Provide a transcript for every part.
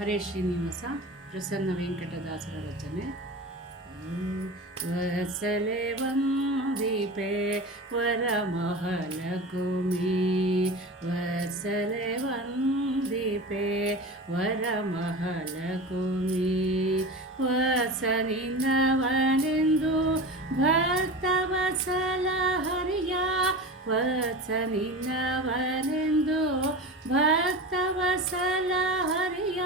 ಹರೇ ಶ್ರೀನಿವಾಸ ಪ್ರಸನ್ನ ವೆಂಕಟದಾಸರ ರಚನೆ. ವತ್ಸಲೆ ವಂದಿಪೆ ವರಮಹಾಲಕುಮಿ, ವತ್ಸಲೆ ವಂದಿಪೆ ವರಮಹಾಲಕುಮಿ. ವತ್ಸನಿನ್ನವನೆಂದು ಭಕ್ತವತ್ಸಲ ಹರಿಯ, ವತ್ಸನಿನ್ನವನೆಂದು ಭಕ್ತವತ್ಸಲ ಹರಿಯ.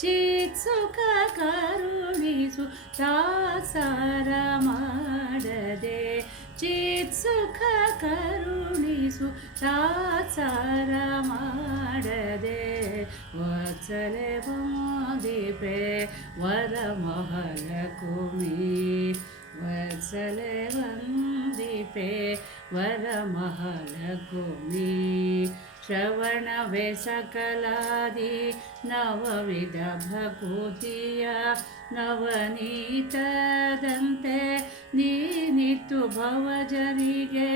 ಚಿತ್ಸುಖ ಕರುಣಿಸು ತಾತ್ಸಾರ ಮಾಡದೆ, ಚಿತ್ಸುಖ ಕರುಣಿಸು ತಾತ್ಸಾರ ಮಾಡದೆ. ವತ್ಸಲೆ ವಂದಿಪೆ ವರಮಹಾಲಕುಮಿ, ವತ್ಸಲೆ ವಂದಿಪೆ ವರಮಹಾಲಕುಮಿ. ಶ್ರವಣವೇ ಸಕಲಾದಿ ನವವಿಧ ಭಕುತಿಯ, ನವನೀತದಂತೆ ನೀನಿತ್ತು ಭವಜರಿಗೆ.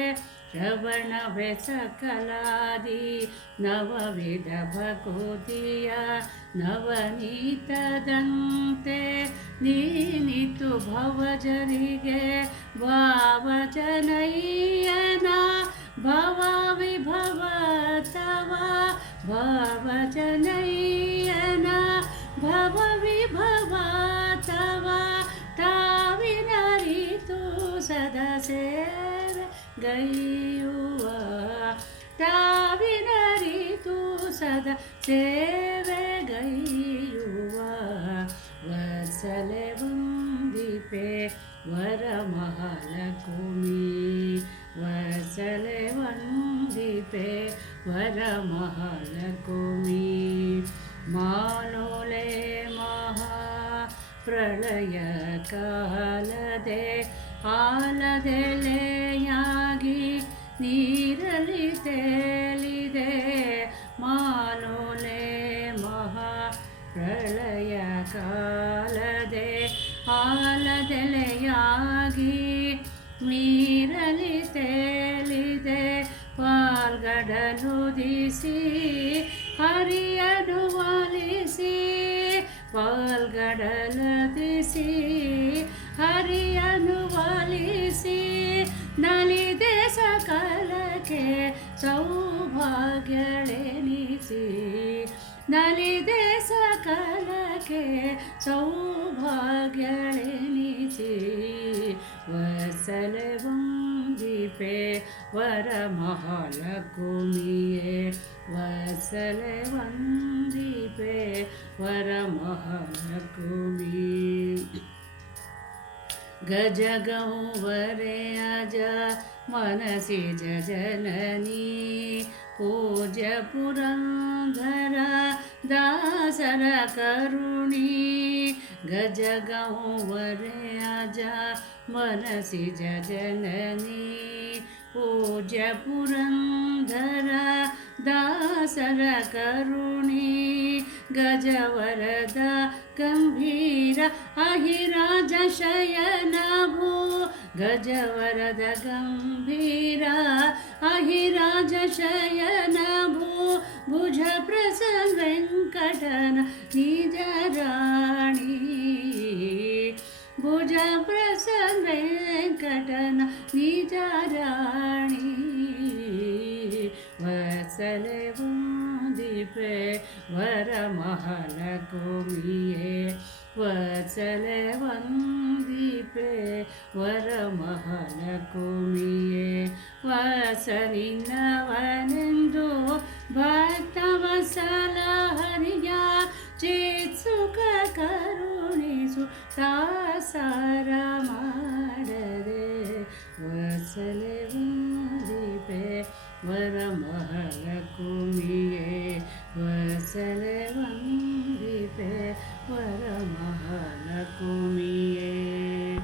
ಶ್ರವಣವೇ ಸಕಲಾದಿ ನವವಿಧ ಭಕುತಿಯ, ನವನೀತದಂತೆ ನೀನಿತ್ತು ಭವಜರಿಗೆ. ಭಾವಜನಯ್ಯನ ಭವ ವಿಭವ ತವ, ಭಾವಜನಯ್ಯನ ಭವ ವಿಭವ ತವ. ತಾವಿನರಿತು ಸದಾ ಸೇವೆ ಗೈಯುವ, ತಾವಿನರಿತು ಸದಾ ಸೇವೆ ಗೈಯುವ. ವತ್ಸಲೆ ವಂದಿಪೆ ವರಮಹಾಲಕುಮಿ, ವತ್ಸಲೆ ವಂದಿಪೆ ವರಮಹಾಲಕುಮಿ. ಮಾಲೋಲೆ ಮಹಾ ಪ್ರಳಯ ಕಾಲದೆ ಆಲದೆಲೆಯಾಗಿ ನೀರಲಿ ತೇಲಿದೆ. ಮಾಲೋಲೆ ಮಹಾ ಪ್ರಳಯ ಕಾಲದೆ ಆಲದೆಲೆಯಾಗಿ ನೀರಲಿ ತೇಲಿದೆ. ಪಾಲ್ಗಡಲುದಿಸಿ ಹರಿಯನು ಒಲಿಸಿ, ಪಾಲ್ಗಡಲುದಿಸಿ ಹರಿಯನು ಒಲಿಸಿ. ನಲಿದೆ ಸಕಲಕ್ಕೆ ಸೌಭಾಗ್ಯಳೆನಿಸಿ, ನಲಿದೆ ಸಕಲಕ್ಕೆ ಸೌಭಾಗ್ಯಳೆನಿಸಿ. ವತ್ಸಲೆ ವಂದಿಪೆ ವರಮಹಾಲಕುಮಿಯೇ, ವತ್ಸಲೆ ವಂದಿಪೆ ವರಮಹಾಲಕುಮಿ. ಗಜಗೌವರೆ ಅಜ ಮನಸಿಜ ಜನನಿ, ಪೂಜ್ಯ ಪುರಂದರ ದಾಸರ ಕರುಣಿ. ಗಜಗೌವರೆ ಅಜ ಮನಸಿಜ ಜನನಿ, ಪೂಜ್ಯ ಪುರಂದರ ದಾಸರ ಕರುಣಿ. ಗಜವರದ ಗಂಭೀರ ಅಹಿರಾಜ ಶಯನ ಭೂ, ಗಜವರದ ಗಂಭೀರ ಅಹಿರಾಜ ಶಯನ ಭೂ. ಭುಜ ಪ್ರಸನ್ನ ವೆಂಕಟನ ನಿಜ ರಾಣಿ, ಭುಜ ಪ್ರಸನ್ನ ವೆಂಕಟನ ನಿಜ ರಾಣಿ. ವತ್ಸಲೆ ವಂದಿಪೆ ವರಮಹಾಲಕುಮಿಯೇ, ವತ್ಸಲೆ ವಂದಿಪೆ ವರಮಹಾಲಕುಮಿಯೇ. ವತ್ಸನಿನ್ನವನೆಂದು ಭಕ್ತವತ್ಸಲ ಹರಿಯ, ಚಿತ್ಸುಖ ಕರುಣಿಸು ತಾತ್ಸಾರ ಮಾಡದೆ. ವತ್ಸಲೆ ವಂದಿಪೆ ವರಮಹಾಲಕುಮಿಯೇ, ವತ್ಸಲೆ ವಂದಿಪೆ ವರಮಹಾಲಕುಮಿಯೇ.